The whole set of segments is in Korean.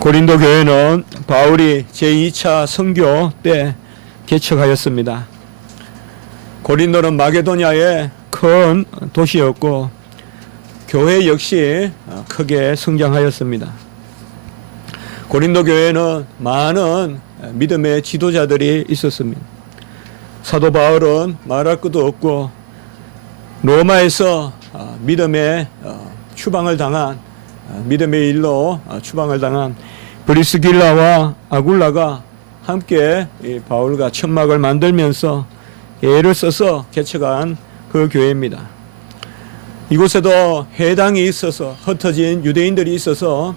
고린도 교회는 바울이 제2차 선교 때 개척하였습니다. 고린도는 마게도냐의 큰 도시였고 교회 역시 크게 성장하였습니다. 고린도 교회는 많은 믿음의 지도자들이 있었습니다. 사도 바울은 말할 것도 없고 로마에서 믿음의 추방을 당한 믿음의 일로 추방을 당한 브리스길라와 아굴라가 함께 바울과 천막을 만들면서 애를 써서 개척한 그 교회입니다. 이곳에도 해당이 있어서 흩어진 유대인들이 있어서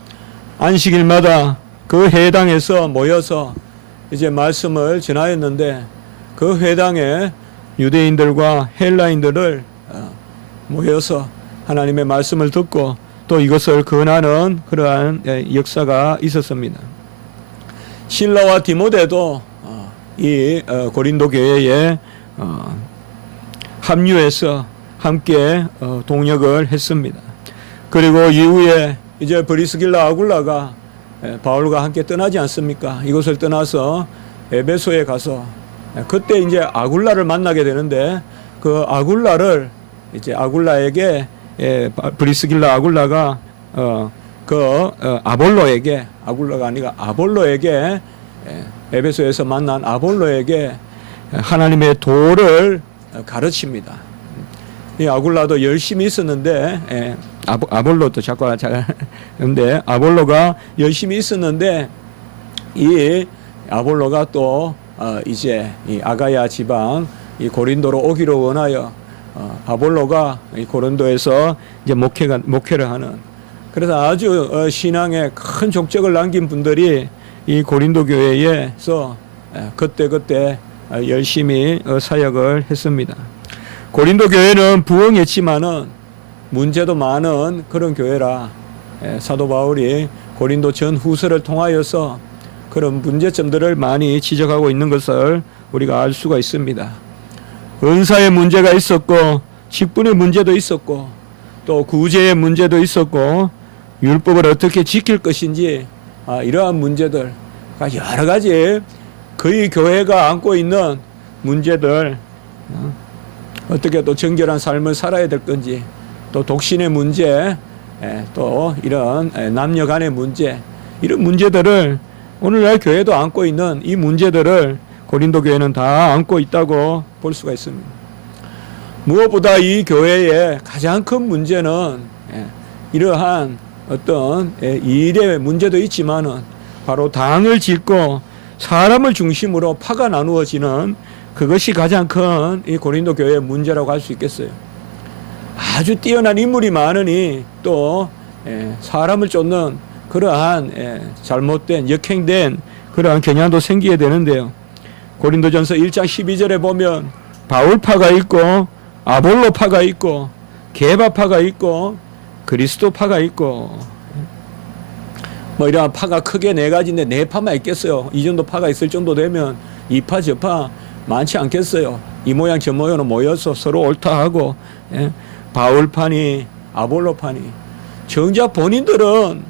안식일마다 그 회당에서 모여서 이제 말씀을 전하였는데 그 회당에 유대인들과 헬라인들을 모여서 하나님의 말씀을 듣고 또 이것을 권하는 그러한 역사가 있었습니다. 실라와 디모데도 이 고린도 교회에 합류해서 함께 동역을 했습니다. 그리고 이후에 이제 브리스길라 아굴라가 바울과 함께 떠나지 않습니까? 이곳을 떠나서 에베소에 가서 그때 이제 아굴라를 만나게 되는데 그 아굴라를 이제 아굴라에게 브리스길라 아굴라가 아볼로에게 아굴라가 아니라 아볼로에게 에베소에서 만난 아볼로에게 하나님의 도를 가르칩니다. 이 아굴라도 열심히 있었는데 아볼로도 자꾸 근데 아볼로가 열심히 있었는데 이 아볼로가 또 이제 이 아가야 지방 이 고린도로 오기를 원하여 아볼로가 이 고린도에서 이제 목회를 하는 그래서 아주 신앙에 큰 족적을 남긴 분들이 이 고린도 교회에서 그때 열심히 사역을 했습니다. 고린도 교회는 부흥했지만은 문제도 많은 그런 교회라 사도 바울이 고린도 전후서를 통하여서 그런 문제점들을 많이 지적하고 있는 것을 우리가 알 수가 있습니다. 은사의 문제가 있었고 직분의 문제도 있었고 또 구제의 문제도 있었고 율법을 어떻게 지킬 것인지 이러한 문제들 여러 가지 거의 교회가 안고 있는 문제들 어떻게 또 정결한 삶을 살아야 될 건지 또 독신의 문제 또 이런 남녀 간의 문제 이런 문제들을 오늘날 교회도 안고 있는 이 문제들을 고린도 교회는 다 안고 있다고 볼 수가 있습니다. 무엇보다 이 교회의 가장 큰 문제는 이러한 어떤 일의 문제도 있지만은 바로 당을 짓고 사람을 중심으로 파가 나누어지는 그것이 가장 큰 이 고린도 교회의 문제라고 할 수 있겠어요. 아주 뛰어난 인물이 많으니 또 사람을 쫓는 그러한 잘못된 역행된 그러한 경향도 생기게 되는데요. 고린도전서 1장 12절에 보면 바울파가 있고 아볼로파가 있고 게바파가 있고 그리스도파가 있고 뭐 이러한 파가 크게 네 가지인데 네 파만 있겠어요. 이 정도 파가 있을 정도 되면 이 파 저 파 많지 않겠어요. 이 모양 저 모양으로 모여서 서로 옳다하고 바울파니 아볼로파니 정작 본인들은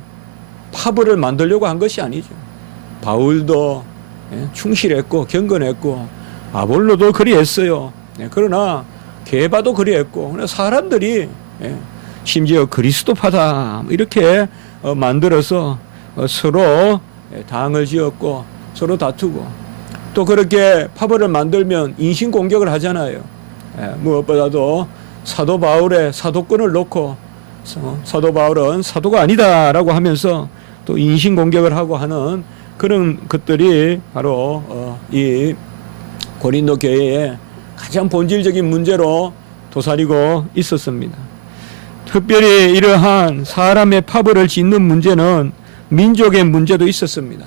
파벌을 만들려고 한 것이 아니죠. 바울도 충실했고 경건했고 아볼로도 그리했어요. 그러나 게바도 그리했고 사람들이 심지어 그리스도파다 이렇게 만들어서 서로 당을 지었고 서로 다투고 또 그렇게 파벌을 만들면 인신공격을 하잖아요. 무엇보다도 사도 바울의 사도권을 놓고 사도 바울은 사도가 아니다라고 하면서 또 인신공격을 하고 하는 그런 것들이 바로 이 고린도 교회의 가장 본질적인 문제로 도사리고 있었습니다. 특별히 이러한 사람의 파벌을 짓는 문제는 민족의 문제도 있었습니다.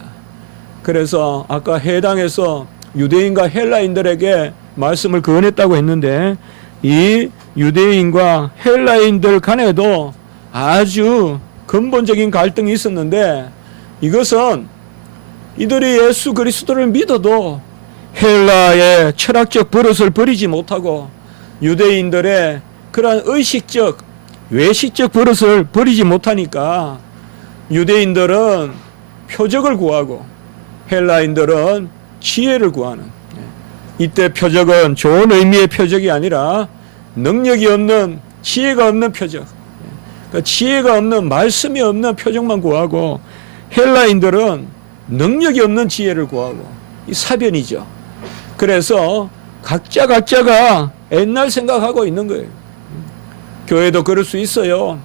그래서 아까 해당에서 유대인과 헬라인들에게 말씀을 권했다고 했는데 이 유대인과 헬라인들 간에도 아주 근본적인 갈등이 있었는데 이것은 이들이 예수 그리스도를 믿어도 헬라의 철학적 버릇을 버리지 못하고 유대인들의 그러한 의식적 외식적 버릇을 버리지 못하니까 유대인들은 표적을 구하고 헬라인들은 지혜를 구하는, 이때 표적은 좋은 의미의 표적이 아니라 능력이 없는, 지혜가 없는 표적, 그러니까 지혜가 없는, 말씀이 없는 표적만 구하고 헬라인들은 능력이 없는 지혜를 구하고, 이 사변이죠. 그래서 각자가 옛날 생각하고 있는 거예요. 교회도 그럴 수 있어요.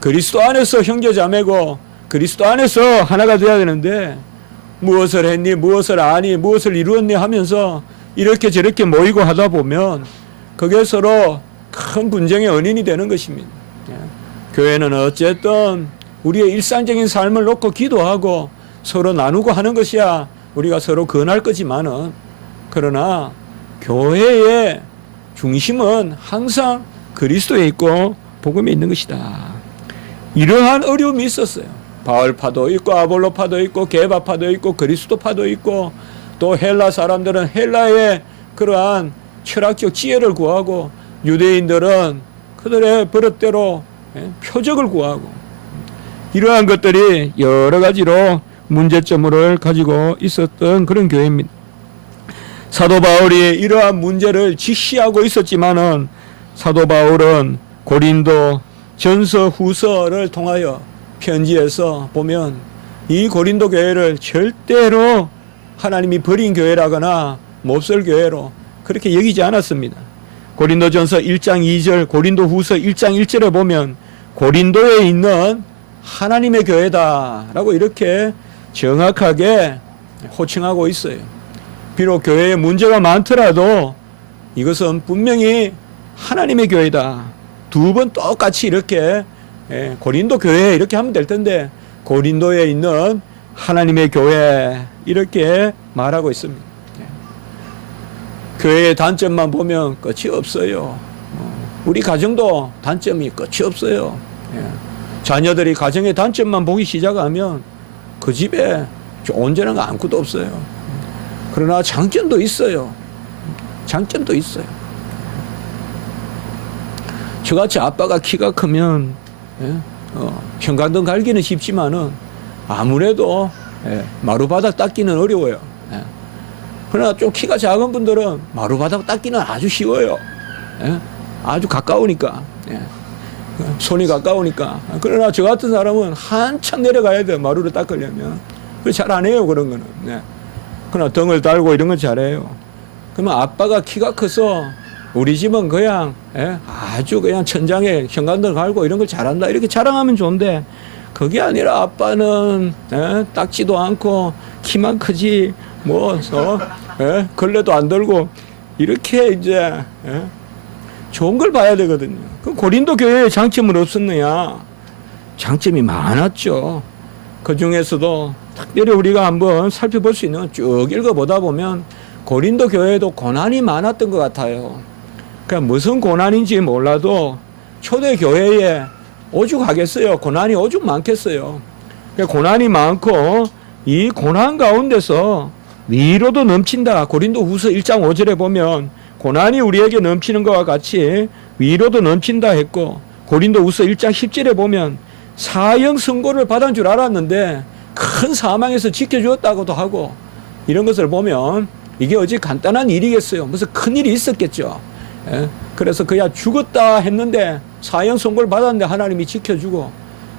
그리스도 안에서 형제자매고 그리스도 안에서 하나가 돼야 되는데 무엇을 했니, 무엇을 아니, 무엇을 이루었니 하면서 이렇게 저렇게 모이고 하다 보면 그게 서로 큰 분쟁의 원인이 되는 것입니다. 교회는 어쨌든 우리의 일상적인 삶을 놓고 기도하고 서로 나누고 하는 것이야 우리가 서로 권할 거지만은, 그러나 교회의 중심은 항상 그리스도에 있고 복음에 있는 것이다. 이러한 어려움이 있었어요. 바울파도 있고 아볼로파도 있고 게바파도 있고 그리스도파도 있고, 또 헬라 사람들은 헬라의 그러한 철학적 지혜를 구하고 유대인들은 그들의 버릇대로 표적을 구하고, 이러한 것들이 여러 가지로 문제점을 가지고 있었던 그런 교회입니다. 사도 바울이 이러한 문제를 직시하고 있었지만은 사도 바울은 고린도 전서 후서를 통하여 편지에서 보면 이 고린도 교회를 절대로 하나님이 버린 교회라거나 몹쓸 교회로 그렇게 여기지 않았습니다. 고린도전서 1장 2절, 고린도 후서 1장 1절에 보면 고린도에 있는 하나님의 교회다라고 이렇게 정확하게 호칭하고 있어요. 비록 교회에 문제가 많더라도 이것은 분명히 하나님의 교회다. 두 번 똑같이 이렇게 고린도 교회 이렇게 하면 될 텐데 고린도에 있는 하나님의 교회 이렇게 말하고 있습니다. 교회의 단점만 보면 끝이 없어요. 우리 가정도 단점이 끝이 없어요. 자녀들이 가정의 단점만 보기 시작하면 그 집에 온전한 거 아무것도 없어요. 그러나 장점도 있어요. 장점도 있어요. 저같이 아빠가 키가 크면 형광등 갈기는 쉽지만은 아무래도 마루바닥 닦기는 어려워요. 그러나 좀 키가 작은 분들은 마루바닥 닦기는 아주 쉬워요. 아주 가까우니까. 손이 가까우니까. 그러나 저 같은 사람은 한참 내려가야 돼요. 마루를 닦으려면. 잘 안 해요, 그런 거는. 그러나 등을 달고 이런 건 잘해요. 그러면 아빠가 키가 커서 우리 집은 그냥 아주 그냥 천장에 형광등 갈고 이런 걸 잘한다 이렇게 자랑하면 좋은데, 그게 아니라 아빠는 닦지도 않고 키만 크지 걸레도 안 들고 이렇게 이제 좋은 걸 봐야 되거든요. 그 고린도 교회에 장점은 없었느냐? 장점이 많았죠. 그 중에서도 특별히 우리가 한번 살펴볼 수 있는 건 쭉 읽어보다 보면 고린도 교회에도 고난이 많았던 것 같아요. 그러니까 무슨 고난인지 몰라도 초대 교회에 오죽하겠어요. 고난이 오죽 많겠어요. 그러니까 고난이 많고 이 고난 가운데서 위로도 넘친다. 고린도 후서 1장 5절에 보면 고난이 우리에게 넘치는 것과 같이 위로도 넘친다 했고, 고린도 후서 1장 10절에 보면 사형 선고를 받은 줄 알았는데 큰 사망에서 지켜주었다고도 하고, 이런 것을 보면 이게 어찌 간단한 일이겠어요. 무슨 큰 일이 있었겠죠. 그래서 그야 죽었다 했는데 사형 선고를 받았는데 하나님이 지켜주고,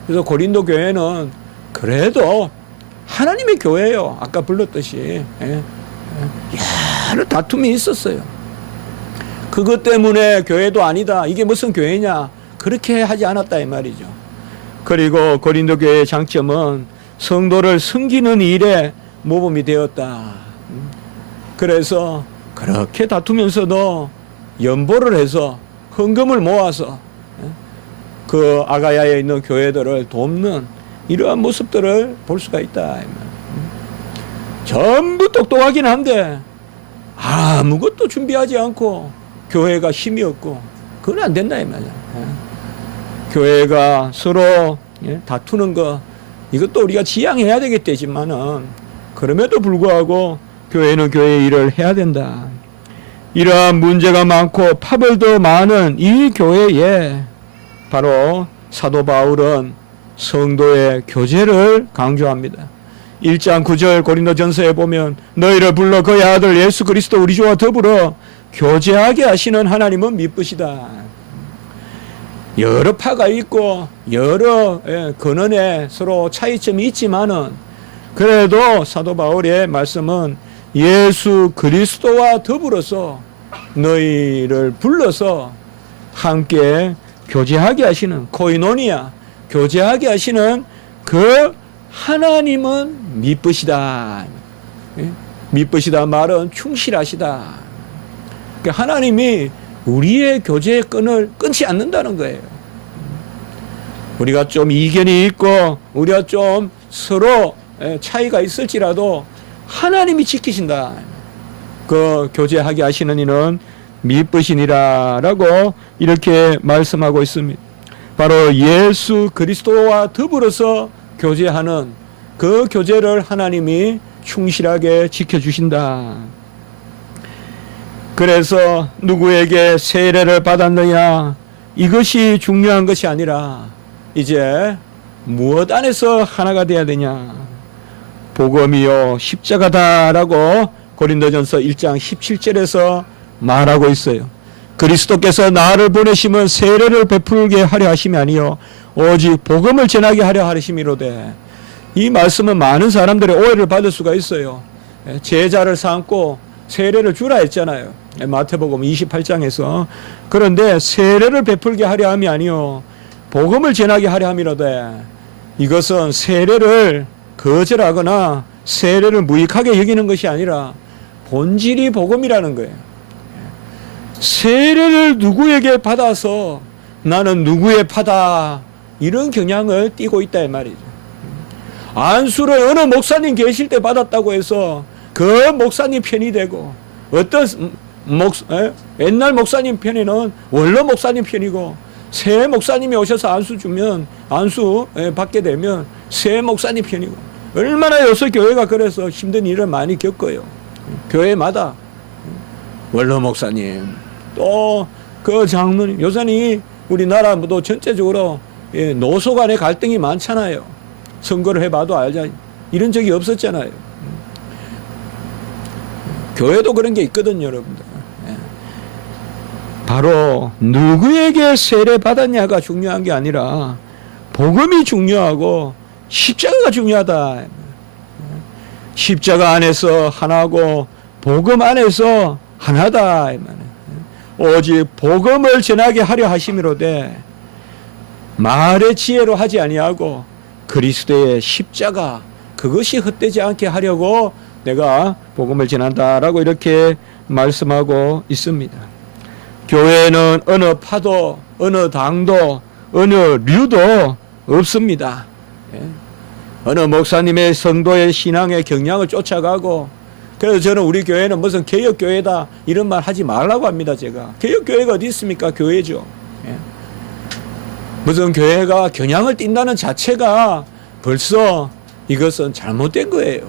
그래서 고린도 교회는 그래도 하나님의 교회예요. 아까 불렀듯이 여러 다툼이 있었어요. 그것 때문에 교회도 아니다, 이게 무슨 교회냐, 그렇게 하지 않았다 이 말이죠. 그리고 고린도 교회의 장점은 성도를 섬기는 일에 모범이 되었다. 그래서 그렇게 다투면서도 연보를 해서 헌금을 모아서 그 아가야에 있는 교회들을 돕는 이러한 모습들을 볼 수가 있다. 전부 똑똑하긴 한데 아무것도 준비하지 않고 교회가 힘이 없고 그건 안 된다 이 말이야. 교회가 서로 다투는 거 이것도 우리가 지양해야 되겠지만은 그럼에도 불구하고 교회는 교회의 일을 해야 된다. 이러한 문제가 많고 파벌도 많은 이 교회에 바로 사도 바울은 성도의 교제를 강조합니다. 1장 9절 고린도전서에 보면 너희를 불러 그의 아들 예수 그리스도 우리 주와 더불어 교제하게 하시는 하나님은 미쁘시다. 여러 파가 있고 여러 근원에 서로 차이점이 있지만은 그래도 사도 바울의 말씀은 예수 그리스도와 더불어서 너희를 불러서 함께 교제하게 하시는 코이노니아, 교제하게 하시는 그 하나님은 미쁘시다. 미쁘시다 말은 충실하시다. 하나님이 우리의 교제의 끈을 끊지 않는다는 거예요. 우리가 좀 이견이 있고 우리가 좀 서로 차이가 있을지라도 하나님이 지키신다. 그 교제하게 하시는 이는 미쁘시니라라고 이렇게 말씀하고 있습니다. 바로 예수 그리스도와 더불어서 교제하는 그 교제를 하나님이 충실하게 지켜주신다. 그래서 누구에게 세례를 받았느냐 이것이 중요한 것이 아니라 이제 무엇 안에서 하나가 되어야 되냐, 복음이요 십자가다라고 고린도전서 1장 17절에서 말하고 있어요. 그리스도께서 나를 보내심은 세례를 베풀게 하려 하심이 아니요 오직 복음을 전하게 하려 하심이로되. 이 말씀은 많은 사람들의 오해를 받을 수가 있어요. 제자를 삼고 세례를 주라 했잖아요. 마태복음 28장에서. 그런데 세례를 베풀게 하려 함이 아니요 복음을 전하게 하려 함이로되. 이것은 세례를 거절하거나 세례를 무익하게 여기는 것이 아니라 본질이 복음이라는 거예요. 세례를 누구에게 받아서 나는 누구의 파다 이런 경향을 띠고 있다 이 말이죠. 안수를 어느 목사님 계실 때 받았다고 해서 그 목사님 편이 되고, 어떤 옛날 목사님 편에는 원로 목사님 편이고, 새 목사님이 오셔서 안수 주면 안수 받게 되면 새 목사님 편이고, 얼마나 요새 교회가 그래서 힘든 일을 많이 겪어요. 교회마다 원로 목사님 또 그 장로님, 요새는 우리나라도 전체적으로 노소 간의 갈등이 많잖아요. 선거를 해봐도 알자. 이런 적이 없었잖아요. 교회도 그런 게 있거든요, 여러분들. 바로 누구에게 세례 받았냐가 중요한 게 아니라 복음이 중요하고 십자가가 중요하다. 십자가 안에서 하나고 복음 안에서 하나다. 오직 복음을 전하게 하려 하심이로되 말의 지혜로 하지 아니하고 그리스도의 십자가, 그것이 헛되지 않게 하려고 내가 복음을 전한다라고 이렇게 말씀하고 있습니다. 교회는 어느 파도, 어느 당도, 어느 류도 없습니다. 어느 목사님의 성도의 신앙의 경향을 쫓아가고, 그래서 저는 우리 교회는 무슨 개혁교회다 이런 말 하지 말라고 합니다. 제가 개혁교회가 어디 있습니까? 교회죠. 무슨 교회가 경향을 띈다는 자체가 벌써 이것은 잘못된 거예요.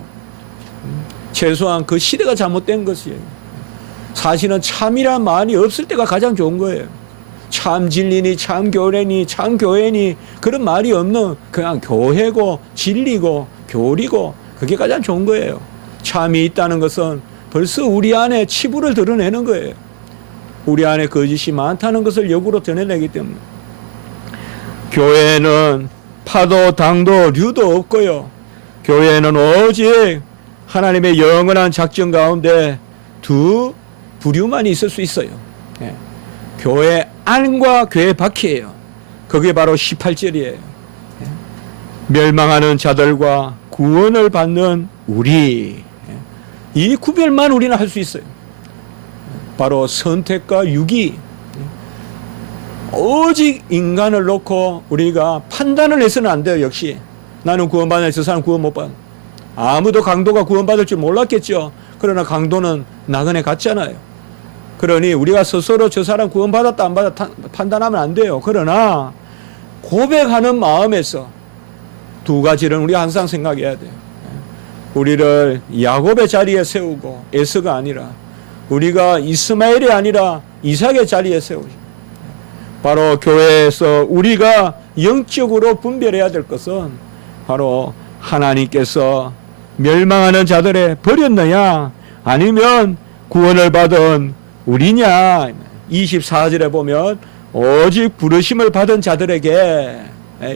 최소한 그 시대가 잘못된 것이에요. 사실은 참이란 말이 없을 때가 가장 좋은 거예요. 참 진리니 참 교회니 참 교회니 그런 말이 없는 그냥 교회고 진리고 교리고, 그게 가장 좋은 거예요. 참이 있다는 것은 벌써 우리 안에 치부를 드러내는 거예요. 우리 안에 거짓이 많다는 것을 역으로 드러내기 때문에. 교회는 파도, 당도, 류도 없고요. 교회는 오직 하나님의 영원한 작전 가운데 두 부류만 있을 수 있어요. 교회 안과 교회 밖이에요. 그게 바로 18절이에요. 멸망하는 자들과 구원을 받는 우리, 이 구별만 우리는 할 수 있어요. 바로 선택과 유기. 오직 인간을 놓고 우리가 판단을 해서는 안 돼요. 역시 나는 구원받아, 저 사람 구원 못 받아. 아무도 강도가 구원받을 줄 몰랐겠죠. 그러나 강도는 나그네 갔잖아요. 그러니 우리가 스스로 저 사람 구원받았다 안 받았다 판단하면 안 돼요. 그러나 고백하는 마음에서 두 가지를 우리가 항상 생각해야 돼요. 우리를 야곱의 자리에 세우고, 에서가 아니라 우리가 이스마엘이 아니라 이삭의 자리에 세우고, 바로 교회에서 우리가 영적으로 분별해야 될 것은 바로 하나님께서 멸망하는 자들에 버렸느냐? 아니면 구원을 받은 우리냐? 24절에 보면 오직 부르심을 받은 자들에게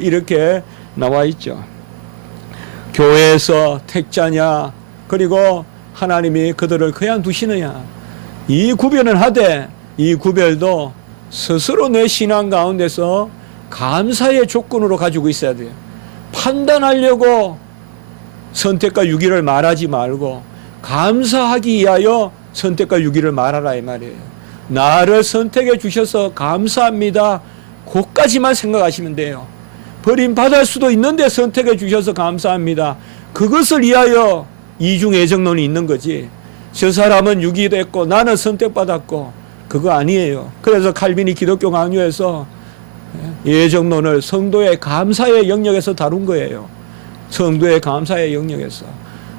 이렇게 나와 있죠. 교회에서 택자냐? 그리고 하나님이 그들을 그냥 두시느냐? 이 구별은 하되 이 구별도 스스로 내 신앙 가운데서 감사의 조건으로 가지고 있어야 돼요. 판단하려고 선택과 유기를 말하지 말고 감사하기 위하여 선택과 유기를 말하라 이 말이에요. 나를 선택해 주셔서 감사합니다. 그것까지만 생각하시면 돼요. 버림받을 수도 있는데 선택해 주셔서 감사합니다. 그것을 위하여 이중 애정론이 있는 거지. 저 사람은 유기됐고 나는 선택받았고 그거 아니에요. 그래서 칼빈이 기독교 강요에서 애정론을 성도의 감사의 영역에서 다룬 거예요. 성도의 감사의 영역에서.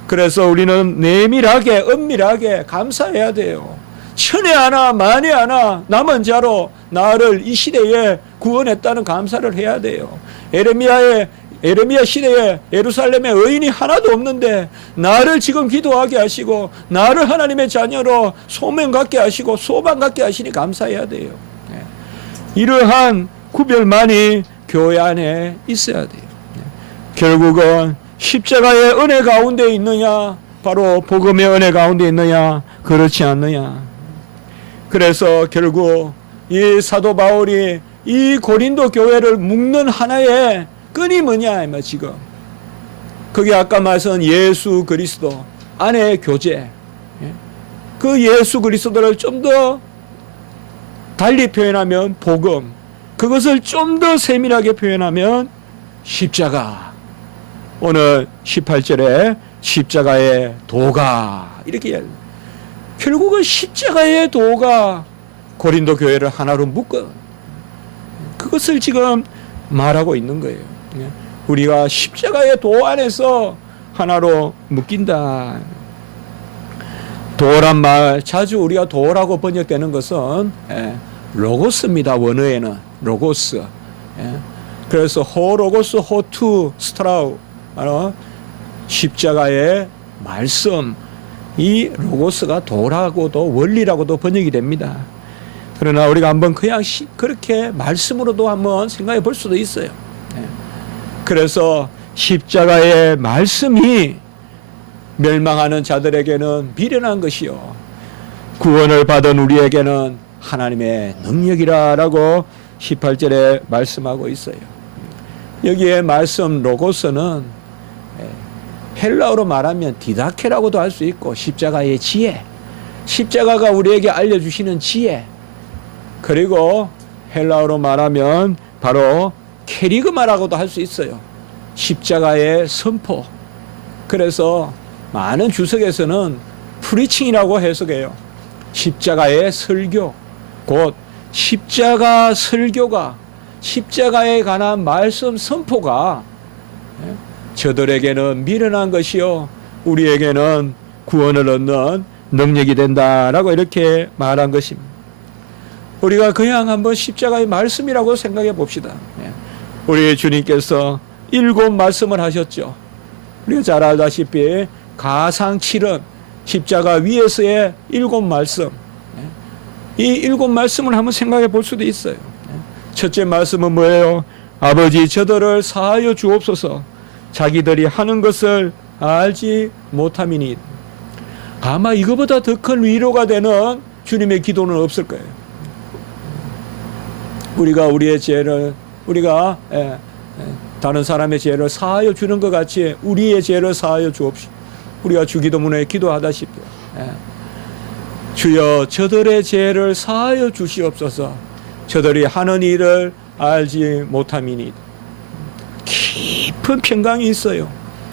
그래서 우리는 내밀하게 은밀하게 감사해야 돼요. 천에 하나 만에 하나 남은 자로 나를 이 시대에 구원했다는 감사를 해야 돼요. 에레미야 시대에 예루살렘에 의인이 하나도 없는데 나를 지금 기도하게 하시고 나를 하나님의 자녀로 소명 갖게 하시고 소방 갖게 하시니 감사해야 돼요. 이러한 구별만이 교회 안에 있어야 돼요. 결국은 십자가의 은혜 가운데 있느냐, 바로 복음의 은혜 가운데 있느냐, 그렇지 않느냐. 그래서 결국 이 사도 바울이 이 고린도 교회를 묶는 하나의 끈이 뭐냐, 지금. 그게 아까 말씀한 예수 그리스도 안의 교제. 그 예수 그리스도를 좀 더 달리 표현하면 복음. 그것을 좀 더 세밀하게 표현하면 십자가. 오늘 18절에 십자가의 도가. 이렇게 이야기합니다. 결국은 십자가의 도가 고린도 교회를 하나로 묶어. 그것을 지금 말하고 있는 거예요. 우리가 십자가의 도 안에서 하나로 묶인다. 도란 말 자주 우리가 도라고 번역되는 것은 로고스입니다. 원어에는 로고스. 그래서 호로고스 호투 스트라우 십자가의 말씀, 이 로고스가 도라고도 원리라고도 번역이 됩니다. 그러나 우리가 한번 그냥 그렇게 말씀으로도 한번 생각해 볼 수도 있어요. 그래서 십자가의 말씀이 멸망하는 자들에게는 미련한 것이요 구원을 받은 우리에게는 하나님의 능력이라라고 18절에 말씀하고 있어요. 여기에 말씀 로고스는 헬라어로 말하면 디다케라고도 할 수 있고 십자가의 지혜, 십자가가 우리에게 알려주시는 지혜, 그리고 헬라어로 말하면 바로 케리그마라고도 할 수 있어요. 십자가의 선포. 그래서 많은 주석에서는 프리칭이라고 해석해요. 십자가의 설교, 곧 십자가 설교가, 십자가에 관한 말씀 선포가 저들에게는 미련한 것이요 우리에게는 구원을 얻는 능력이 된다라고 이렇게 말한 것입니다. 우리가 그냥 한번 십자가의 말씀이라고 생각해 봅시다. 우리 주님께서 7 말씀을 하셨죠. 우리가 잘 알다시피 가상 7은 십자가 위에서의 7 말씀. 이 7 말씀을 한번 생각해 볼 수도 있어요. 첫째 말씀은 뭐예요? 아버지 저들을 사하여 주옵소서. 자기들이 하는 것을 알지 못함이니. 아마 이거보다 더 큰 위로가 되는 주님의 기도는 없을 거예요. 우리가 우리의 죄를 우리가 다른 사람의 죄를 사하여 주는 것 같이 우리의 죄를 사하여 주옵시오. 우리가 주기도문에 기도하다시피 주여 저들의 죄를 사하여 주시옵소서. 저들이 하는 일을 알지 못함이니. 깊은 평강이 있어요.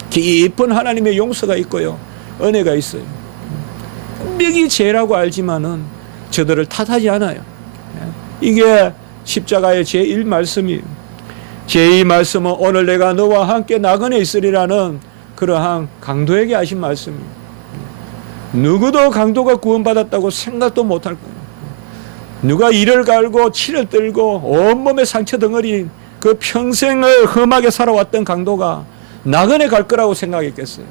깊은 하나님의 용서가 있고요 은혜가 있어요. 분명히 죄라고 알지만은 저들을 탓하지 않아요. 이게 십자가의 제1말씀이에요. 제2말씀은 오늘 내가 너와 함께 나그네 있으리라는 그러한 강도에게 하신 말씀이에요. 누구도 강도가 구원받았다고 생각도 못할 거예요. 누가 이를 갈고 치를 들고 온몸에 상처 덩어리 그 평생을 험하게 살아왔던 강도가 나그네 갈 거라고 생각했겠어요.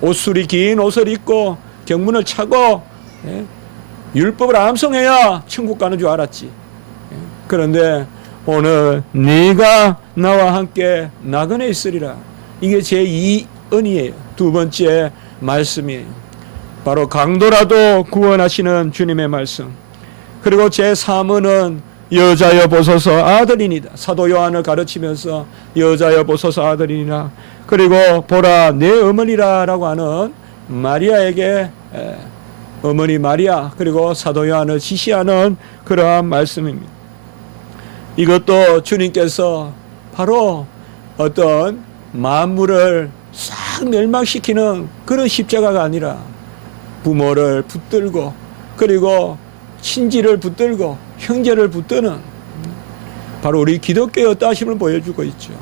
옷술이 긴 옷을 입고 경문을 차고 율법을 암송해야 천국 가는 줄 알았지. 그런데 오늘 네가 나와 함께 나그네 있으리라. 이게 제2은이에요. 두 번째 말씀이에요. 바로 강도라도 구원하시는 주님의 말씀. 그리고 제3은은 여자여 보소서 아들이니라. 사도 요한을 가르치면서 여자여 보소서 아들이니라. 그리고 보라 내 어머니라라고 하는 마리아에게 어머니 마리아 그리고 사도 요한을 지시하는 그러한 말씀입니다. 이것도 주님께서 바로 어떤 만물을 싹 멸망시키는 그런 십자가가 아니라 부모를 붙들고 그리고 친지를 붙들고 형제를 붙드는 바로 우리 기독교의 어떠하심을 보여주고 있죠.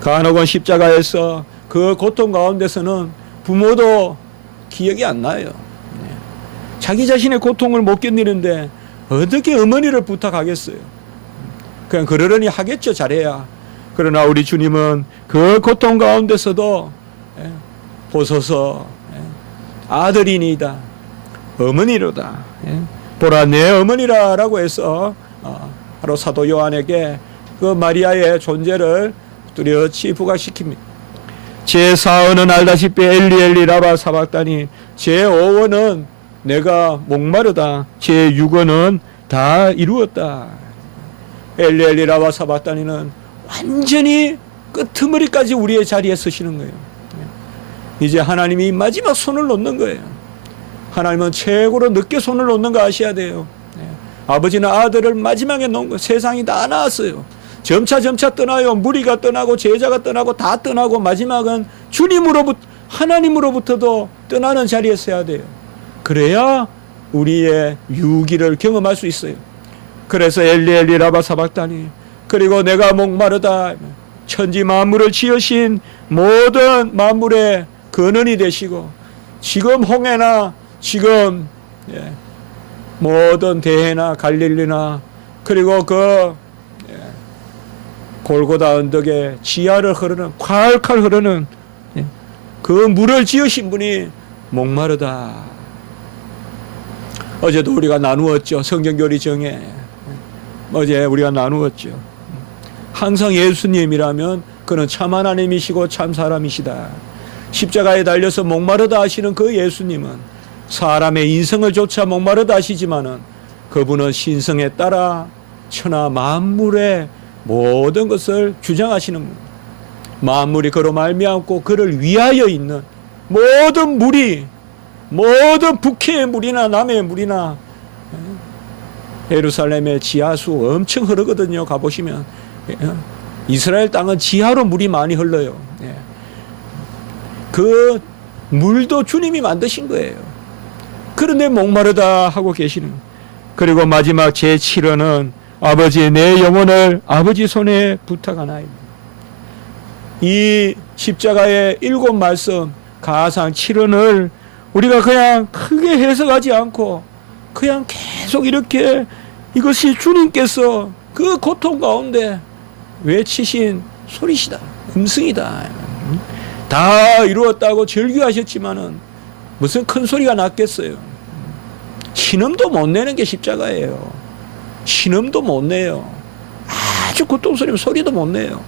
간혹은 십자가에서 그 고통 가운데서는 부모도 기억이 안 나요. 자기 자신의 고통을 못 견디는데 어떻게 어머니를 부탁하겠어요. 그냥 그러려니 하겠죠. 잘해야. 그러나 우리 주님은 그 고통 가운데서도 보소서 아들이니이다 어머니로다 보라 내 어머니라라고 해서 바로 사도 요한에게 그 마리아의 존재를 뚜렷이 부각시킵니다. 제4원은 알다시피 엘리 라바 사박다니, 제5원은 내가 목마르다, 제6원은 다 이루었다. 엘리 라바 사박다니는 완전히 끄트머리까지 우리의 자리에 서시는 거예요. 이제 하나님이 마지막 손을 놓는 거예요. 하나님은 최고로 늦게 손을 놓는 거 아셔야 돼요. 아버지는 아들을 마지막에 놓은 거. 세상이 다 나왔어요. 점차 떠나요. 무리가 떠나고 제자가 떠나고 다 떠나고 마지막은 주님으로부터 하나님으로부터도 떠나는 자리에 서야 돼요. 그래야 우리의 유기를 경험할 수 있어요. 그래서 엘리 라바 사박다니, 그리고 내가 목마르다, 천지 만물을 지으신 모든 만물의 근원이 되시고 지금 홍해나 지금 모든 대해나 갈릴리나 그리고 그 골고다 언덕에 지하를 흐르는 콸콸 흐르는 그 물을 지으신 분이 목마르다. 어제도 우리가 나누었죠. 성경교리 정에 어제 우리가 나누었죠. 항상 예수님이라면 그는 참 하나님이시고 참 사람이시다. 십자가에 달려서 목마르다 하시는 그 예수님은 사람의 인성을 조차 목마르다 하시지만은 그분은 신성에 따라 천하 만물의 모든 것을 주장하시는 분. 만물이 그로 말미암고 그를 위하여 있는 모든 물이, 모든 북해의 물이나 남해의 물이나 예루살렘의 지하수 엄청 흐르거든요. 가보시면 이스라엘 땅은 지하로 물이 많이 흘러요. 그 물도 주님이 만드신 거예요. 그런데 목마르다 하고 계시는. 그리고 마지막 제7호는 아버지 내 영혼을 아버지 손에 부탁하나이다. 이 십자가의 7 말씀 가상 7원을 우리가 그냥 크게 해석하지 않고 그냥 계속 이렇게 이것이 주님께서 그 고통 가운데 외치신 소리시다, 음성이다. 다 이루었다고 절규하셨지만은 무슨 큰 소리가 났겠어요. 신음도 못 내는 게 십자가예요. 신음도 못 내요. 아주 고통스러운 소리도 못 내요.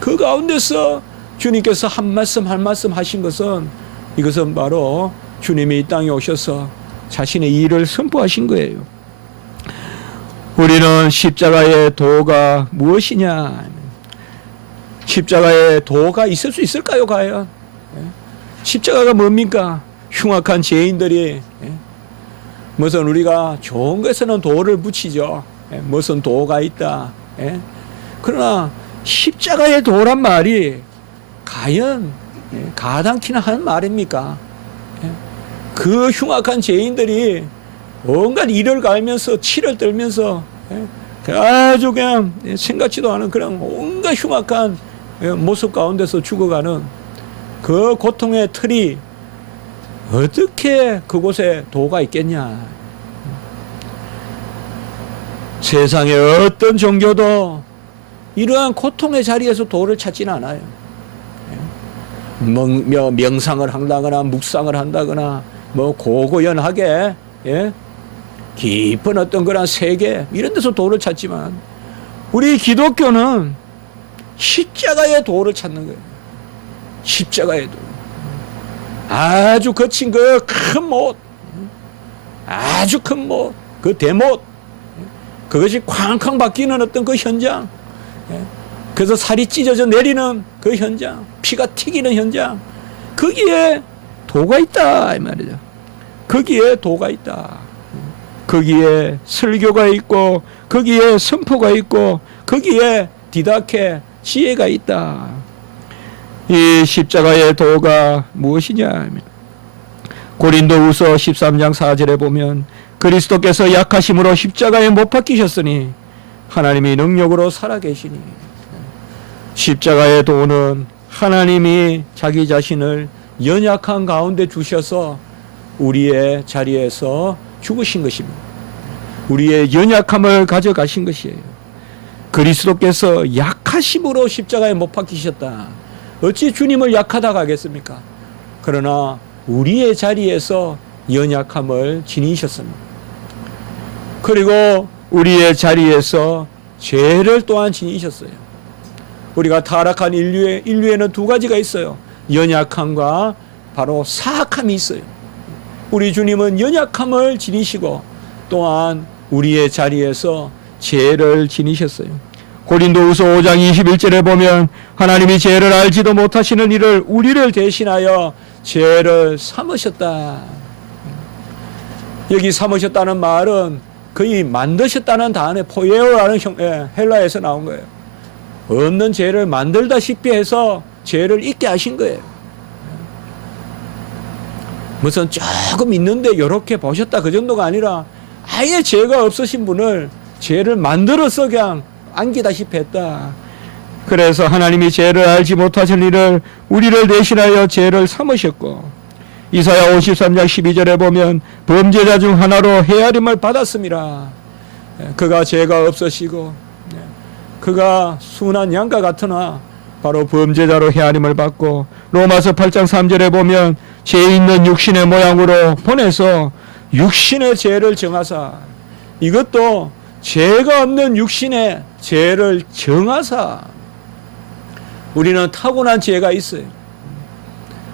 그 가운데서 주님께서 한 말씀 한 말씀 하신 것은 이것은 바로 주님이 이 땅에 오셔서 자신의 일을 선포하신 거예요. 우리는 십자가의 도가 무엇이냐? 십자가의 도가 있을 수 있을까요, 과연? 십자가가 뭡니까? 흉악한 죄인들이 무슨 우리가 좋은 것에는 도를 붙이죠. 무슨 도가 있다. 그러나 십자가의 도란 말이 과연 가당키나 하는 말입니까? 그 흉악한 죄인들이 온갖 이를 갈면서 치를 떨면서 아주 그냥 생각지도 않은 그런 온갖 흉악한 모습 가운데서 죽어가는 그 고통의 틀이 어떻게 그곳에 도가 있겠냐? 세상의 어떤 종교도 이러한 고통의 자리에서 도를 찾지는 않아요. 명상을 한다거나 묵상을 한다거나 뭐 고고연하게 깊은 어떤 그런 세계 이런 데서 도를 찾지만 우리 기독교는 십자가의 도를 찾는 거예요. 십자가의 도. 아주 거친 그 큰 못, 아주 큰 못, 그 대못, 그것이 쾅쾅 바뀌는 어떤 그 현장, 그래서 살이 찢어져 내리는 그 현장, 피가 튀기는 현장, 거기에 도가 있다 이 말이죠. 거기에 도가 있다. 거기에 설교가 있고, 거기에 선포가 있고, 거기에 디다케 지혜가 있다. 이 십자가의 도가 무엇이냐? 고린도후서 13장 4절에 보면 그리스도께서 약하심으로 십자가에 못 박히셨으니 하나님이 능력으로 살아계시니. 십자가의 도는 하나님이 자기 자신을 연약한 가운데 주셔서 우리의 자리에서 죽으신 것입니다. 우리의 연약함을 가져가신 것이에요. 그리스도께서 약하심으로 십자가에 못 박히셨다. 어찌 주님을 약하다고 하겠습니까? 그러나 우리의 자리에서 연약함을 지니셨습니다. 그리고 우리의 자리에서 죄를 또한 지니셨어요. 우리가 타락한 인류에는 두 가지가 있어요. 연약함과 바로 사악함이 있어요. 우리 주님은 연약함을 지니시고 또한 우리의 자리에서 죄를 지니셨어요. 고린도후서 5장 21절에 보면 하나님이 죄를 알지도 못하시는 이를 우리를 대신하여 죄를 삼으셨다. 여기 삼으셨다는 말은 거의 만드셨다는 단어 포예오라는 헬라에서 나온 거예요. 없는 죄를 만들다시피 해서 죄를 잊게 하신 거예요. 무슨 조금 있는데 이렇게 보셨다 그 정도가 아니라 아예 죄가 없으신 분을 죄를 만들어서 그냥 안기다시피 했다. 그래서 하나님이 죄를 알지 못하실 이를 우리를 대신하여 죄를 삼으셨고, 이사야 53장 12절에 보면 범죄자 중 하나로 헤아림을 받았음이라. 그가 죄가 없으시고 그가 순한 양과 같으나 바로 범죄자로 헤아림을 받고, 로마서 8장 3절에 보면 죄 있는 육신의 모양으로 보내서 육신의 죄를 정하사, 이것도 죄가 없는 육신의 죄를 정하사. 우리는 타고난 죄가 있어요.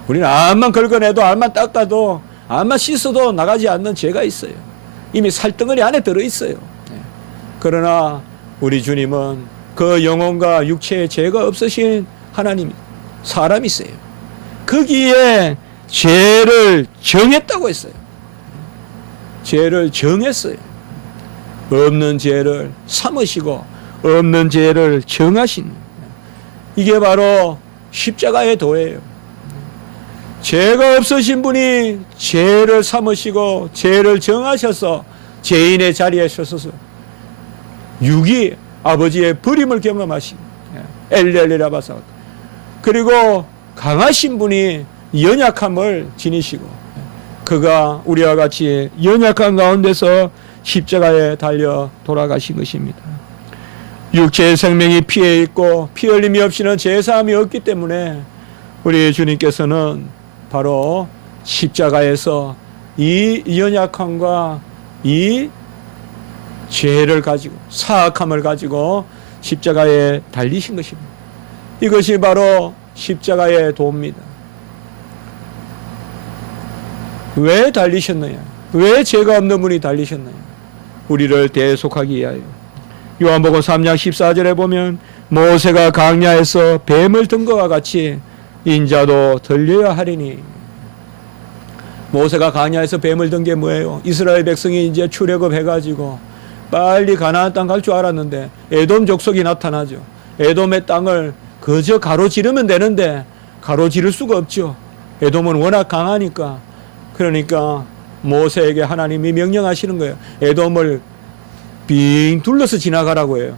우리는 암만 긁어내도 암만 닦아도 암만 씻어도 나가지 않는 죄가 있어요. 이미 살덩어리 안에 들어있어요. 그러나 우리 주님은 그 영혼과 육체의 죄가 없으신 하나님, 사람이세요. 거기에 죄를 정했다고 했어요. 죄를 정했어요. 없는 죄를 삼으시고 없는 죄를 정하신, 이게 바로 십자가의 도예요. 죄가 없으신 분이 죄를 삼으시고 죄를 정하셔서 죄인의 자리에 서셔서 육이 아버지의 버림을 경험하신 엘렐리라바사. 그리고 강하신 분이 연약함을 지니시고 그가 우리와 같이 연약한 가운데서 십자가에 달려 돌아가신 것입니다. 육체의 생명이 피에 있고 피 흘림이 없이는 제사함이 없기 때문에 우리 주님께서는 바로 십자가에서 이 연약함과 이 죄를 가지고 사악함을 가지고 십자가에 달리신 것입니다. 이것이 바로 십자가의 도입니다. 왜 달리셨느냐? 왜 죄가 없는 분이 달리셨느냐? 우리를 대속하기 위하여. 요한복음 3장 14절에 보면 모세가 광야에서 뱀을 든 것과 같이 인자도 들려야 하리니. 모세가 광야에서 뱀을 든 게 뭐예요? 이스라엘 백성이 이제 출애굽해가지고 빨리 가나안 땅 갈 줄 알았는데 에돔 족속이 나타나죠. 에돔의 땅을 그저 가로지르면 되는데 가로지를 수가 없죠. 에돔은 워낙 강하니까. 그러니까 모세에게 하나님이 명령하시는 거예요. 에돔을 빙 둘러서 지나가라고 해요.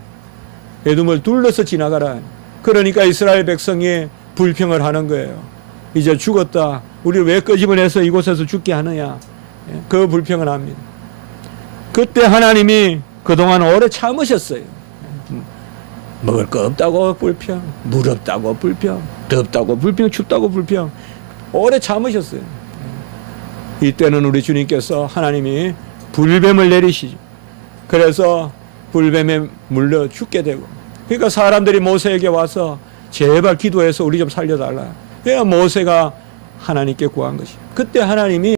에돔을 둘러서 지나가라. 그러니까 이스라엘 백성이 불평을 하는 거예요. 이제 죽었다. 우리를 왜 끄집어내서 이곳에서 죽게 하느냐. 그 불평을 합니다. 그때 하나님이 그동안 오래 참으셨어요. 먹을 거 없다고 불평, 물 없다고 불평, 덥다고 불평, 춥다고 불평. 오래 참으셨어요. 이때는 우리 주님께서 하나님이 불뱀을 내리시죠. 그래서 불뱀에 물려 죽게 되고, 그러니까 사람들이 모세에게 와서 제발 기도해서 우리 좀 살려달라. 그래야 모세가 하나님께 구한 것이. 그때 하나님이